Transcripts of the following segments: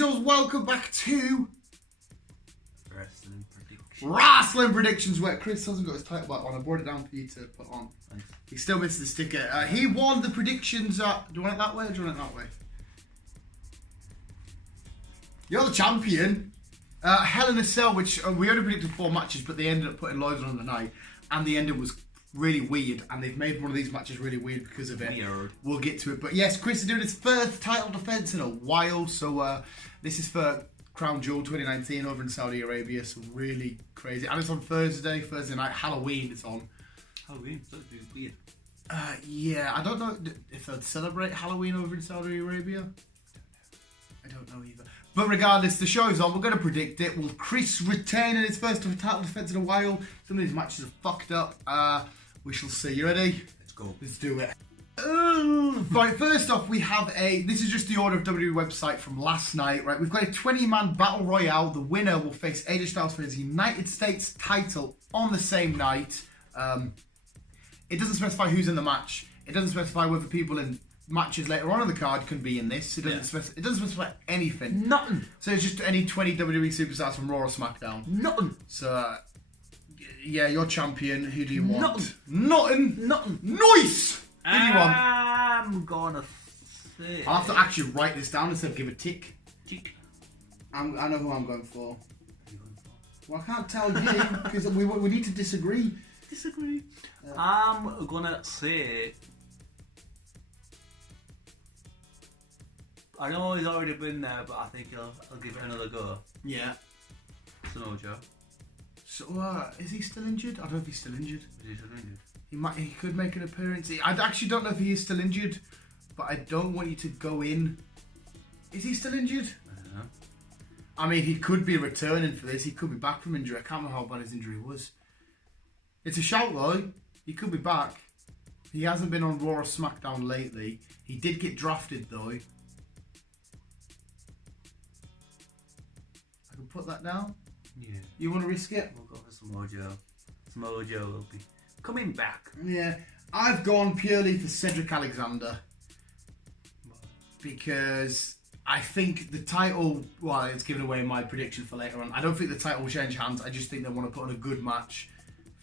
officials, welcome back to Wrestling Predictions. Wrestling Predictions, where Chris hasn't got his title back on. I brought it down for you to put on. Thanks. He still missed the sticker. He won the predictions. Do you want it that way or do you want it that way? You're the champion. Hell in a Cell, which we only predicted 4 matches, but they ended up putting loads on the night, and the ending was really weird, and they've made one of these matches really weird because of it. Weird. We'll get to it, but yes, Chris is doing his first title defense in a while, so this is for Crown Jewel 2019 over in Saudi Arabia, so really crazy. And it's on Thursday night, Halloween it's on. Halloween, so it'd be weird. Yeah, I don't know if they'll celebrate Halloween over in Saudi Arabia. I don't know either. But regardless, the show's on. We're going to predict it. Will Chris retain in his first title defense in a while? Some of these matches are fucked up. We shall see. You ready? Let's go. Let's do it. Right, first off, we have this is just the order of WWE website from last night, right? We've got a 20-man battle royale. The winner will face AJ Styles for his United States title on the same night. It doesn't specify who's in the match. It doesn't specify whether people in matches later on in the card can be in this. It doesn't specify anything. Nothing. So it's just any 20 WWE superstars from Raw or SmackDown. Nothing. So, yeah, you're champion. Who do you want? Nothing. Nice! Who do you want? I'm gonna say... I'll have to actually write this down instead of give a tick. Tick. I know who I'm going for. Well, I can't tell you because we need to disagree. Disagree. I'm gonna say... I know he's already been there, but I think I'll give it another go. Yeah. Samoa Joe. So, is he still injured? I don't know if he's still injured. Is he still injured? He could make an appearance. I actually don't know if he is still injured, but I don't want you to go in. Is he still injured? I don't know. I mean, he could be returning for this. He could be back from injury. I can't remember how bad his injury was. It's a shout though. He could be back. He hasn't been on Raw or SmackDown lately. He did get drafted though. I can put that down. Yeah. You want to risk it? We'll go for Samoa Joe. Samoa Joe will be coming back. Yeah. I've gone purely for Cedric Alexander. Because I think the title, well, it's given away my prediction for later on. I don't think the title will change hands. I just think they want to put on a good match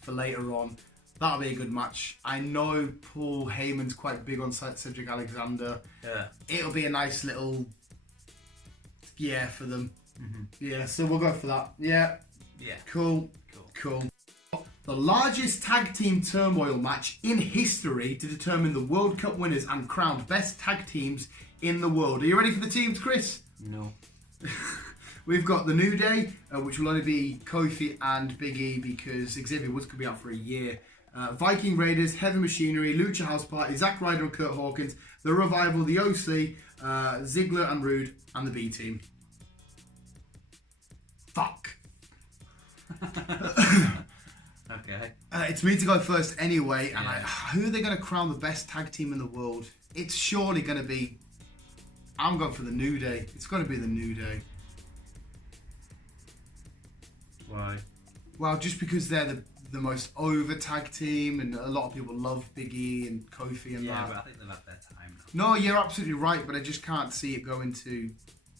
for later on. That'll be a good match. I know Paul Heyman's quite big on Cedric Alexander. Yeah. It'll be a nice little, for them. Mm-hmm. Yeah, so we'll go for that. Yeah. Yeah. Cool. The largest tag team turmoil match in history to determine the World Cup winners and crowned best tag teams in the world. Are you ready for the teams, Chris? No. We've got the New Day, which will only be Kofi and Big E because Xavier Woods could be out for a year. Viking Raiders, Heavy Machinery, Lucha House Party, Zack Ryder and Kurt Hawkins, The Revival, The OC, Ziggler and Rude, and the B Team. Fuck. Okay. It's me to go first anyway, and who are they going to crown the best tag team in the world? It's surely going to be... I'm going for the New Day. It's going to be the New Day. Why? Well, just because they're the most over tag team, and a lot of people love Big E and Kofi and that. Yeah, but I think they've had their time now. No, you're absolutely right, but I just can't see it going to,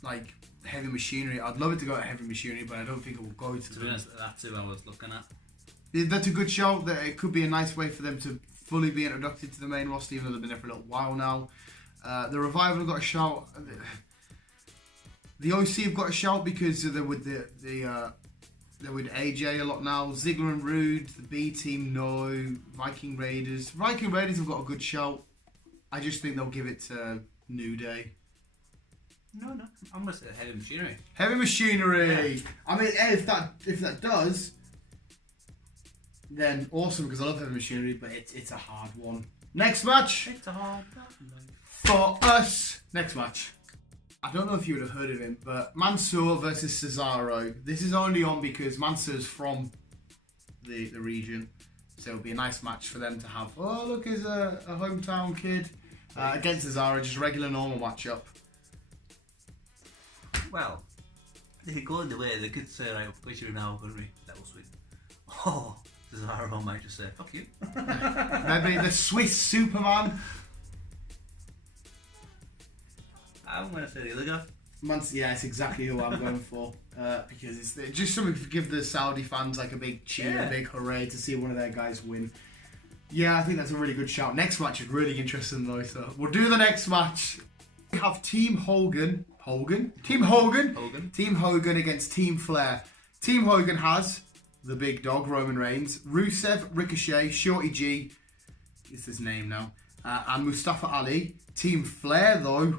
like, Heavy Machinery. I'd love it to go to Heavy Machinery, but I don't think it will go to them. Be honest, that's who I was looking at. That's a good show. That it could be a nice way for them to fully be introduced to the main roster, even though they've been there for a little while now. The Revival have got a shout. The OC have got a shout because they're with they're with AJ a lot now. Ziggler and Rude, the B Team, no. Viking Raiders have got a good shout. I just think they'll give it to New Day. No, I'm gonna say Heavy Machinery. Heavy Machinery. Yeah. I mean, if that does, then awesome because I love Heavy Machinery, but it's a hard one. Next match. It's a hard For us. Next match. I don't know if you would have heard of him, but Mansoor versus Cesaro. This is only on because Mansoor's from the region, so it'll be a nice match for them to have. Oh, look, he's a hometown kid against Cesaro, just a regular normal matchup. Well, they could go in the way they could say, right, push you now, Henry. That was sweet. Oh, Cesaro might just say, fuck you. Maybe the Swiss Superman. I'm going to say the other guy. Yeah, it's exactly who I'm going for. Because it's just something to give the Saudi fans like a big cheer, a big hooray to see one of their guys win. Yeah, I think that's a really good shout. Next match is really interesting though, so we'll do the next match. We have Team Hogan. Team Hogan against Team Flair. Team Hogan has the big dog, Roman Reigns, Rusev, Ricochet, Shorty G, is his name now, and Mustafa Ali. Team Flair, though,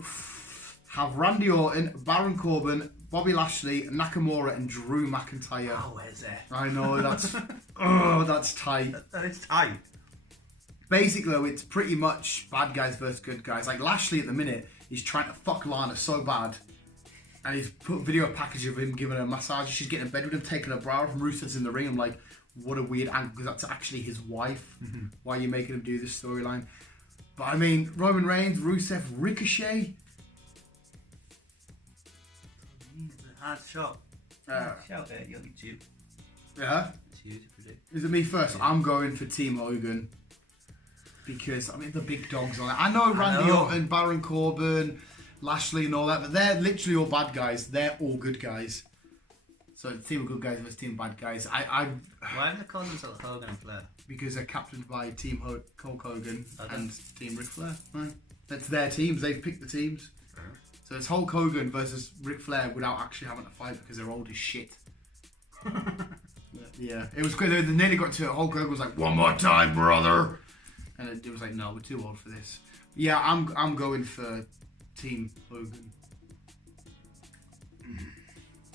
have Randy Orton, Baron Corbin, Bobby Lashley, Nakamura, and Drew McIntyre. Oh, where's that? I know, that's... that's tight. That is tight. Basically, though, it's pretty much bad guys versus good guys. Like, Lashley, at the minute, is trying to fuck Lana so bad. And he's put a video package of him giving her a massage. She's getting in bed with him, taking her bra off, and Rusev's in the ring. I'm like, what a weird angle, because that's actually his wife. Why are you making him do this storyline? But I mean, Roman Reigns, Rusev, Ricochet. It's a hard shot. Shout out, you'll be cheap. Yeah? It's you to predict. Is it me first? Yeah. I'm going for Team Hogan. Because, I mean, the big dogs on it. I know Randy Orton, Baron Corbin, Lashley and all that, but they're literally all bad guys. They're all good guys. So team of good guys versus team of bad guys. Why haven't they called themselves Hogan and Flair? Because they're captained by Team Hulk Hogan and Team Ric Flair. Right. That's their teams. They've picked the teams. So it's Hulk Hogan versus Ric Flair without actually having to fight because they're old as shit. Yeah, it was good. They nearly got to it. Hulk Hogan was like, "One more time, brother," and it was like, "No, we're too old for this." Yeah, I'm going for Team Hogan.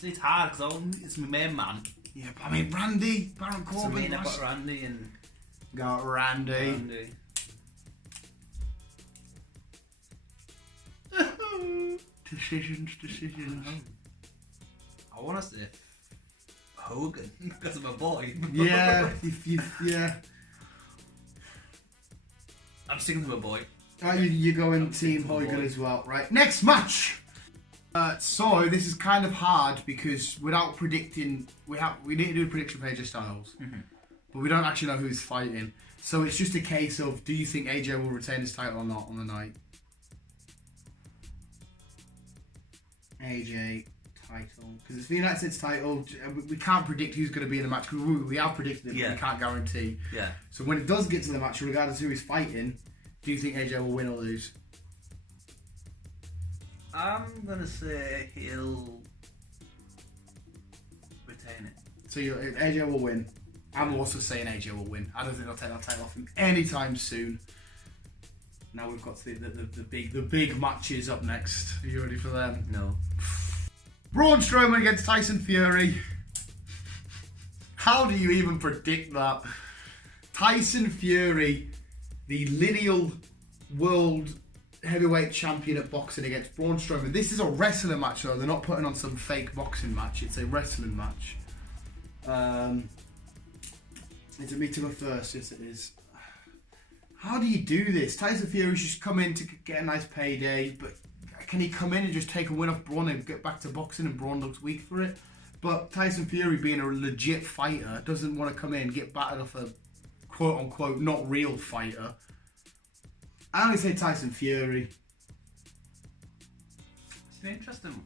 It's hard because it's my main man. Yeah, but I mean Randy, Baron Corbin. I've got Randy and got Randy. Decisions. I want to say Hogan because of my boy. Yeah, yeah. I'm sticking with my boy. You're going Team Hogan as well, right? Next match. So this is kind of hard because without predicting, we need to do a prediction for AJ Styles, but we don't actually know who's fighting. So it's just a case of, do you think AJ will retain his title or not on the night? AJ title, because it's the United States title. We can't predict who's going to be in the match. We have predicted it, but we can't guarantee. Yeah. So when it does get to the match, regardless of who he's fighting, do you think AJ will win or lose? I'm gonna say he'll retain it. So AJ will win. I'm also saying AJ will win. I don't think they'll take that title off him anytime soon. Now we've got the big matches up next. Are you ready for them? No. Braun Strowman against Tyson Fury. How do you even predict that? Tyson Fury, the lineal world heavyweight champion at boxing, against Braun Strowman. This is a wrestling match though. They're not putting on some fake boxing match. It's a wrestling match. Is it me to go first? Yes, it is. How do you do this? Tyson Fury's just come in to get a nice payday, but can he come in and just take a win off Braun and get back to boxing and Braun looks weak for it? But Tyson Fury, being a legit fighter, doesn't want to come in and get battered off a quote-unquote not real fighter. I only say Tyson Fury. It's interesting.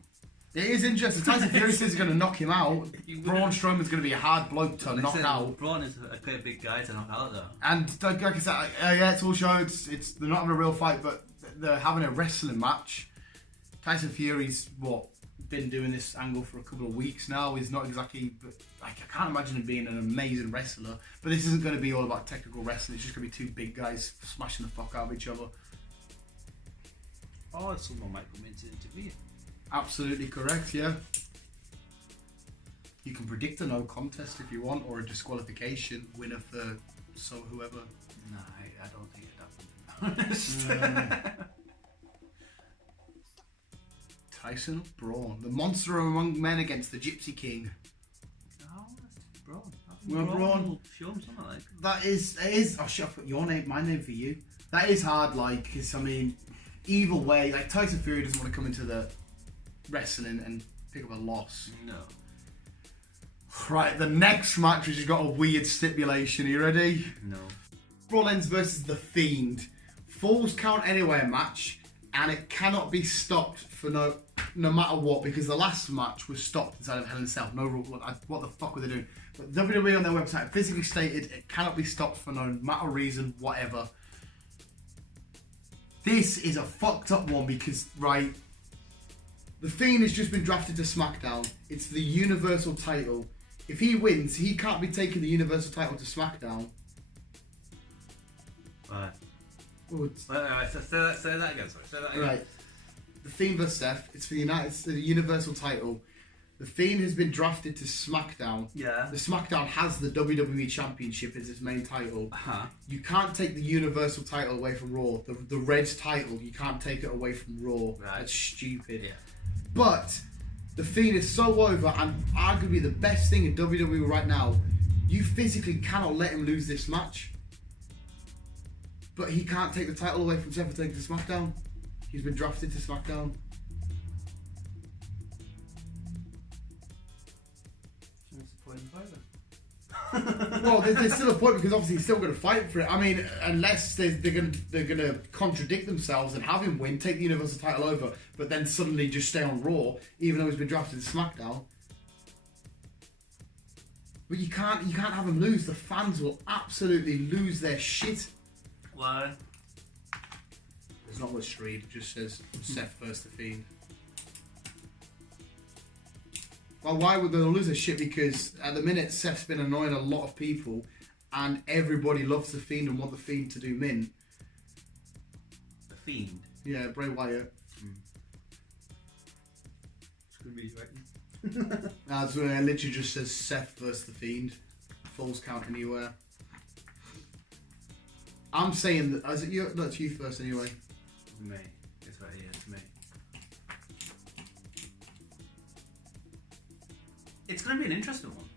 It is interesting. Tyson Fury says he's going to knock him out. Braun Strowman's going to be a hard bloke to knock out. Braun is a quite big guy to knock out though. And like I said, yeah, it's all shown. It's they're not having a real fight, but they're having a wrestling match. Tyson Fury's been doing this angle for a couple of weeks now. He's not exactly, but I can't imagine him being an amazing wrestler. But this isn't going to be all about technical wrestling. It's just going to be two big guys smashing the fuck out of each other. Oh, someone might come in to intervene. Absolutely correct, yeah. You can predict a no contest if you want, or a disqualification winner for whoever. No, I don't think it happens. Tyson or Braun, the monster among men against the Gypsy King. Oh, that's Braun. Well, Braun. Show him something like that. Is. Oh shit! I've got your name, my name for you. That is hard, because I mean, either way, Tyson Fury doesn't want to come into the wrestling and pick up a loss. No. Right, the next match which has got a weird stipulation. Are you ready? No. Rollins versus The Fiend. Falls count anywhere match, and it cannot be stopped for no matter what, because the last match was stopped inside of Hell in a Cell. No rule. What the fuck were they doing? But WWE on their website physically stated it cannot be stopped for no matter reason, whatever. This is a fucked up one because, right, the Fiend has just been drafted to SmackDown. It's the Universal title. If he wins, he can't be taking the Universal title to SmackDown. Right. Ooh, Say that again, sorry. Say that again. Right. The Fiend vs Seth. It's for the Universal title. The Fiend has been drafted to SmackDown. Yeah. The SmackDown has the WWE Championship as its main title. Uh-huh. You can't take the Universal title away from Raw. The Red title, you can't take it away from Raw. Right. That's stupid. Yeah. But the Fiend is so over and arguably the best thing in WWE right now. You physically cannot let him lose this match. But he can't take the title away from Seth and take it to SmackDown. He's been drafted to SmackDown. What's the point in fighting? Well, there's still a point because obviously he's still going to fight for it. I mean, unless they're going to contradict themselves and have him win, take the Universal title over, but then suddenly just stay on Raw, even though he's been drafted to SmackDown. But you can't have him lose. The fans will absolutely lose their shit. Why? There's not much to read. It just says Seth versus the Fiend. Well, why would they lose their shit? Because at the minute, Seth's been annoying a lot of people, and everybody loves the Fiend and want the Fiend to do mint. The Fiend? Yeah, Bray Wyatt. It's going to be right. That's where it literally just says Seth versus the Fiend. Falls count anywhere. I'm saying that. Is it you? No, it's you first anyway. Me. It's right here. It's me. It's going to be an interesting one.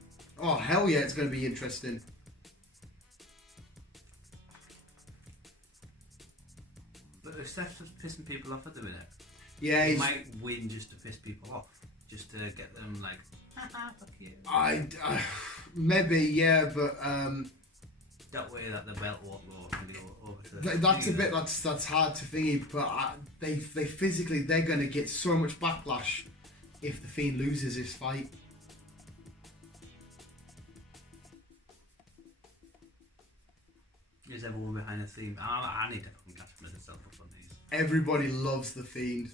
Oh, hell yeah, it's going to be interesting. But if Seth's pissing people off at the minute, Yeah, he might win just to piss people off. Just to get them like, haha, fuck you. Maybe, yeah, but that way that the belt won't go over to that's a bit that's hard to thingy. But they physically they're going to get so much backlash if the Fiend loses this fight. Is everyone behind the theme? I need to fucking catch myself up on these. Everybody loves the Fiend.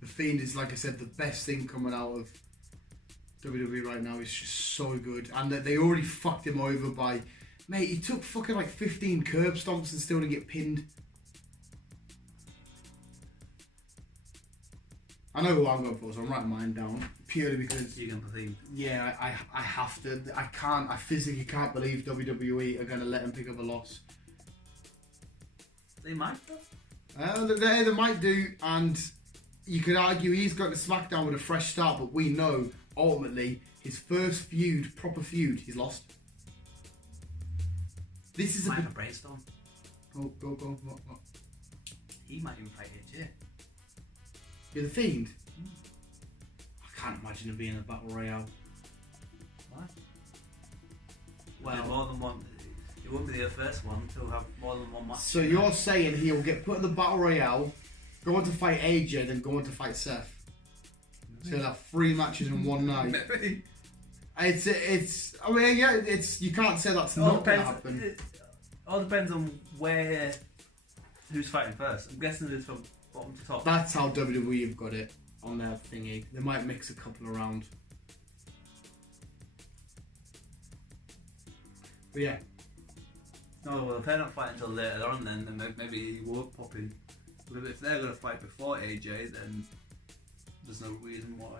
The Fiend is, like I said, the best thing coming out of WWE right now. It's just so good. And they already fucked him over by... Mate, he took fucking like 15 curb stomps and still didn't get pinned. I know who I'm going for, so I'm writing mine down. Purely because... You're going for Fiend? Yeah, I have to. I physically can't believe WWE are going to let him pick up a loss. They might though. They might do, and... You could argue he's got to SmackDown with a fresh start, but we know, ultimately, his first feud, proper feud, he's lost. This is might have a brainstorm. Oh, go. What? He might even fight AJ. You're the Fiend? I can't imagine him being in a Battle Royale. Why? Well, more than one. It won't be the first one to have more than one match. So you're saying he'll get put in the Battle Royale, go on to fight AJ, then go on to fight Seth. So he'll have 3 matches in one night. Maybe. It's. I mean, yeah, it's. You can't say that's not going to happen. It all depends on who's fighting first. I'm guessing it's from bottom to top. That's how WWE have got it on their thingy. They might mix a couple around. But yeah. No, well, if they're not fighting until later on, then maybe he won't pop in. But if they're going to fight before AJ, then there's no reason why.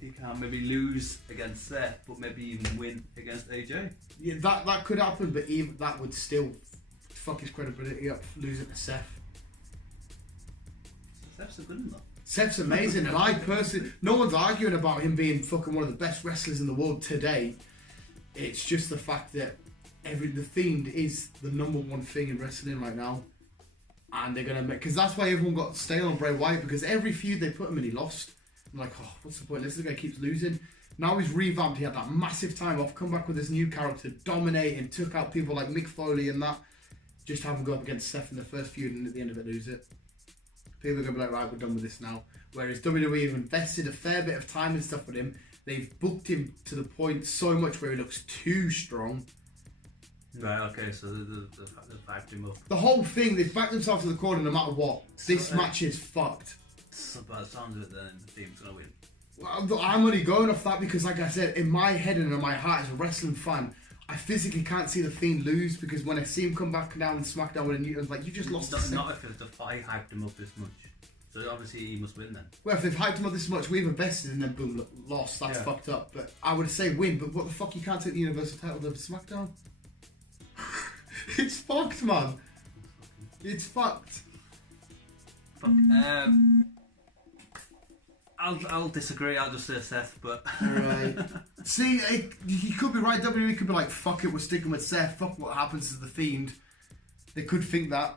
He can maybe lose against Seth, but maybe even win against AJ. Yeah, that could happen, but even that would still fuck his credibility up, losing to Seth. Seth's a good one though. Seth's amazing, and I personally, no one's arguing about him being fucking one of the best wrestlers in the world today. It's just the fact that the Fiend is the #1 thing in wrestling right now, and they're gonna make, because that's why everyone got stale on Bray Wyatt, because every feud they put him in, he lost. I'm like, oh, what's the point? This guy keeps losing. Now he's revamped. He had that massive time off, come back with this new character, dominating, took out people like Mick Foley and that. Just have him go up against Seth in the first feud and at the end of it lose it. People are going to be like, right, we're done with this now. Whereas WWE have invested a fair bit of time and stuff with him. They've booked him to the point so much where he looks too strong. Right, okay, so they've hyped him up. The whole thing, they've backed themselves to the corner no matter what. This match is fucked. So by the sound of it, then the team's going to win. Well, I'm only going off that because, like I said, in my head and in my heart as a wrestling fan, I physically can't see the Fiend lose because when I see him come back down and SmackDown with a new, I was like, you just lost. Not if the fight hyped him up this much. So obviously he must win then. Well, if they've hyped him up this much, we've invested and then boom, lost. That's fucked up. But I would say win. But what the fuck? You can't take the Universal title over SmackDown. It's fucked, man. It's fucked. Fuck. I'll disagree. I'll just say Seth, but right. See, you could be right. WWE could be like, fuck it, we're sticking with Seth. Fuck what happens to the Fiend. They could think that,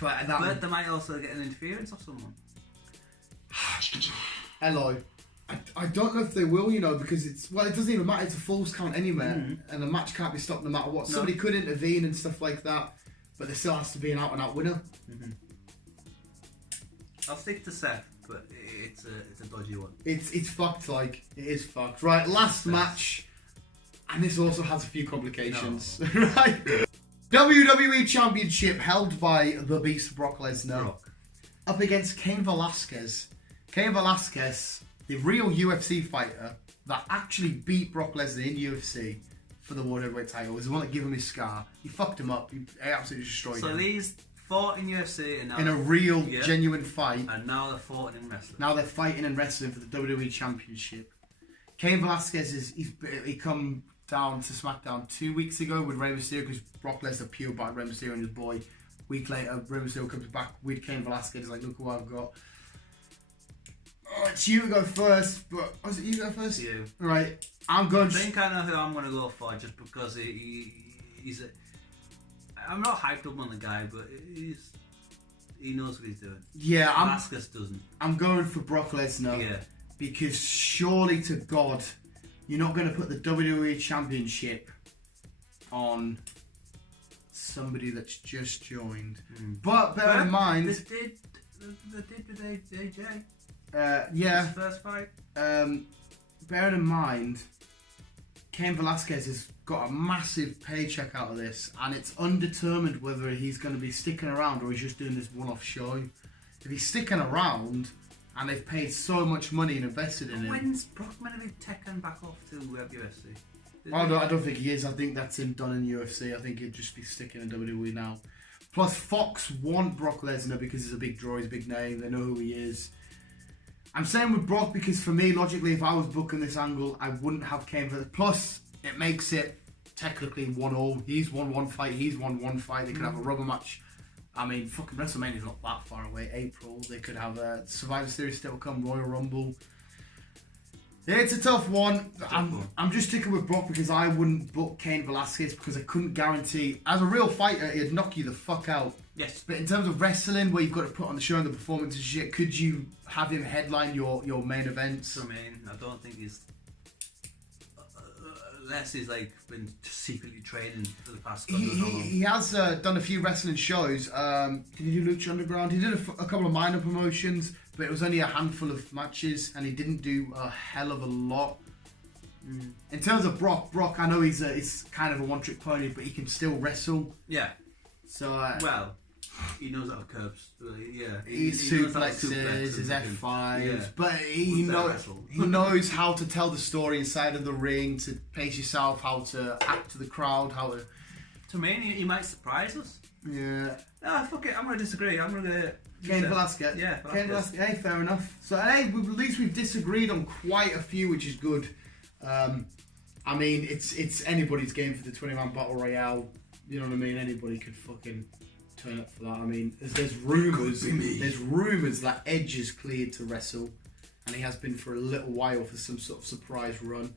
but they might also get an interference of someone. Hello. I don't know if they will, because it doesn't even matter. It's a falls count anywhere, and the match can't be stopped no matter what. No. Somebody could intervene and stuff like that, but there still has to be an out-and-out winner. I'll stick to Seth, but it's a dodgy one. It's fucked. Like it is fucked. Right, last match, and this also has a few complications. No. Right, WWE Championship held by the Beast Brock Lesnar up against Cain Velasquez. Cain Velasquez, the real UFC fighter that actually beat Brock Lesnar in UFC for the World Heavyweight title, was the one that gave him his scar. He fucked him up. He absolutely destroyed him. So these fought in UFC and now in a real, genuine fight. And now they're fighting in wrestling. Now they're fighting and wrestling for the WWE Championship. Cain Velasquez he come down to SmackDown 2 weeks ago with Rey Mysterio because Brock Lesnar peeled by Rey Mysterio and his boy. A week later, Rey Mysterio comes back with Cain Velasquez. Like, look what I've got. Oh, it's you to go first, but was it you go first? You. Right, I'm going. I think I know who I'm going to go for just because he's a. I'm not hyped up on the guy, but he knows what he's doing. Yeah, Velasquez doesn't. I'm going for Brock Lesnar. Yeah. Because surely to God, you're not going to put the WWE Championship on somebody that's just joined. But bear in mind, they did with AJ. Yeah. His first fight. Bearing in mind, Cain Velasquez has got a massive paycheck out of this, and it's undetermined whether he's going to be sticking around or he's just doing this one-off show. If he's sticking around, and they've paid so much money and invested in him. When's Brock meant to be taken back off to UFC? I don't think he is. I think that's him done in UFC. I think he'd just be sticking in WWE now. Plus, Fox want Brock Lesnar because he's a big draw, he's a big name, they know who he is. I'm saying with Brock because for me, logically, if I was booking this angle, I wouldn't have Cain. Plus, it makes it technically 1-1. He's won one fight, he's won one fight. They could have a rubber match. I mean, fucking WrestleMania's not that far away. April, they could have a Survivor Series still come, Royal Rumble. Yeah, it's a tough one. I'm just sticking with Brock because I wouldn't book Cain Velasquez because I couldn't guarantee. As a real fighter, he'd knock you the fuck out. Yes. But in terms of wrestling, where you've got to put on the show and the performance and shit, could you have him headline your main events? I mean, I don't think he's... unless he's like been secretly training for the past... He has done a few wrestling shows. Did he do Lucha Underground? He did a couple of minor promotions, but it was only a handful of matches, and he didn't do a hell of a lot. In terms of Brock, I know he's kind of a one-trick pony, but he can still wrestle. Yeah. So well, he knows how to curbs. Yeah. He suplexes, his F5s, but he knows how to tell the story inside of the ring, to pace yourself, how to act to the crowd, how to... To me, he might surprise us. Yeah. Ah, fuck it, I'm going to disagree. I'm going to... Cain Velasquez. Yeah, Cain Velasquez. Hey, fair enough. So, hey, at least we've disagreed on quite a few, which is good. I mean, it's anybody's game for the 20-man Battle Royale. You know what I mean? Anybody could fucking turn up for that. I mean, there's rumours that Edge is cleared to wrestle, and he has been for a little while for some sort of surprise run.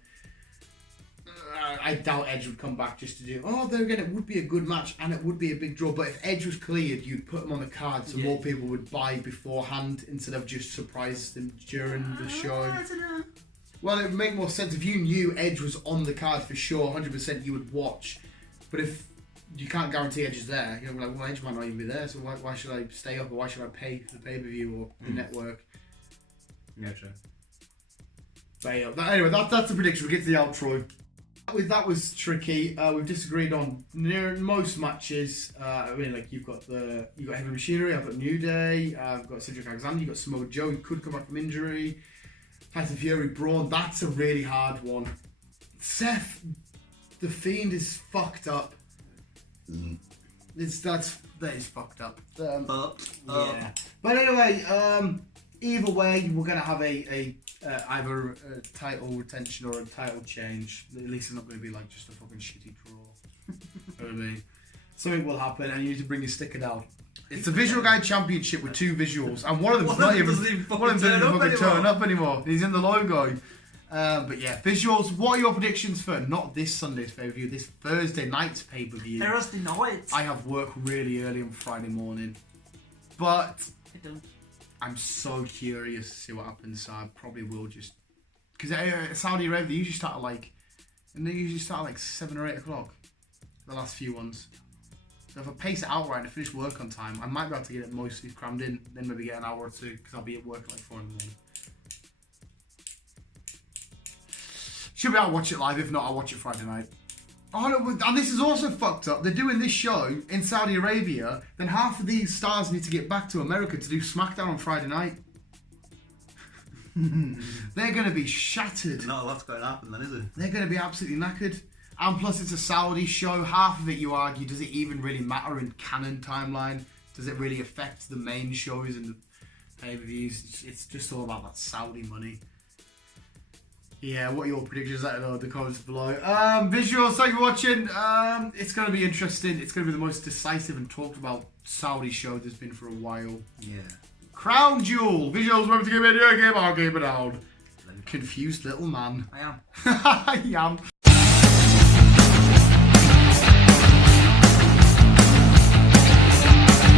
I doubt Edge would come back just to do. Oh, there again, it would be a good match and it would be a big draw. But if Edge was cleared, you'd put him on the card so more people would buy beforehand instead of just surprise them during the show. I don't know. Well, it would make more sense if you knew Edge was on the card for sure. 100% you would watch. But if you can't guarantee Edge is there. You know, like, well, Edge might not even be there, so why should I stay up, or why should I pay for the pay-per-view or the network? Yeah, true. But yeah, anyway, that's the prediction. We get to the outro. That was tricky. We've disagreed on most matches. I mean, like you got Heavy Machinery. I've got New Day. I've got Cedric Alexander. You got Samoa Joe. He could come back from injury. Tyson Fury, Braun. That's a really hard one. Seth, the Fiend is fucked up. That is fucked up. Yeah. But anyway, either way, we're gonna have either a title retention or a title change. At least it's not going to be like just a fucking shitty draw. You know what I mean? Something will happen, and you need to bring your sticker down. It's a Visual Guide Championship with 2 visuals, and one of them's not even turn up anymore. He's in the logo. But yeah, visuals. What are your predictions for not this Sunday's pay-per-view, this Thursday night's pay-per-view? Thursday night. I have work really early on Friday morning, but I don't. I'm so curious to see what happens. So I probably will just because Saudi Arabia they usually start at like 7 or 8 o'clock. The last few ones. So if I pace it out right and I finish work on time, I might be able to get it mostly crammed in. Then maybe get an hour or 2 because I'll be at work at like 4 in the morning. Should be able to watch it live. If not, I'll watch it Friday night. Oh no, and this is also fucked up. They're doing this show in Saudi Arabia, then half of these stars need to get back to America to do SmackDown on Friday night. They're going to be shattered. Not a lot's going to happen then, is it? They're going to be absolutely knackered. And plus it's a Saudi show. Half of it, you argue, does it even really matter in canon timeline? Does it really affect the main shows and the pay-per-views? It's just all about that Saudi money. Yeah, what are your predictions? Let us know in the comments below. Visuals, thank you for watching. It's going to be interesting. It's going to be the most decisive and talked about Saudi show there's been for a while. Yeah. Crown Jewel. Visuals, remember to give me a game. I'll game it down. Confused little man. I am. I am.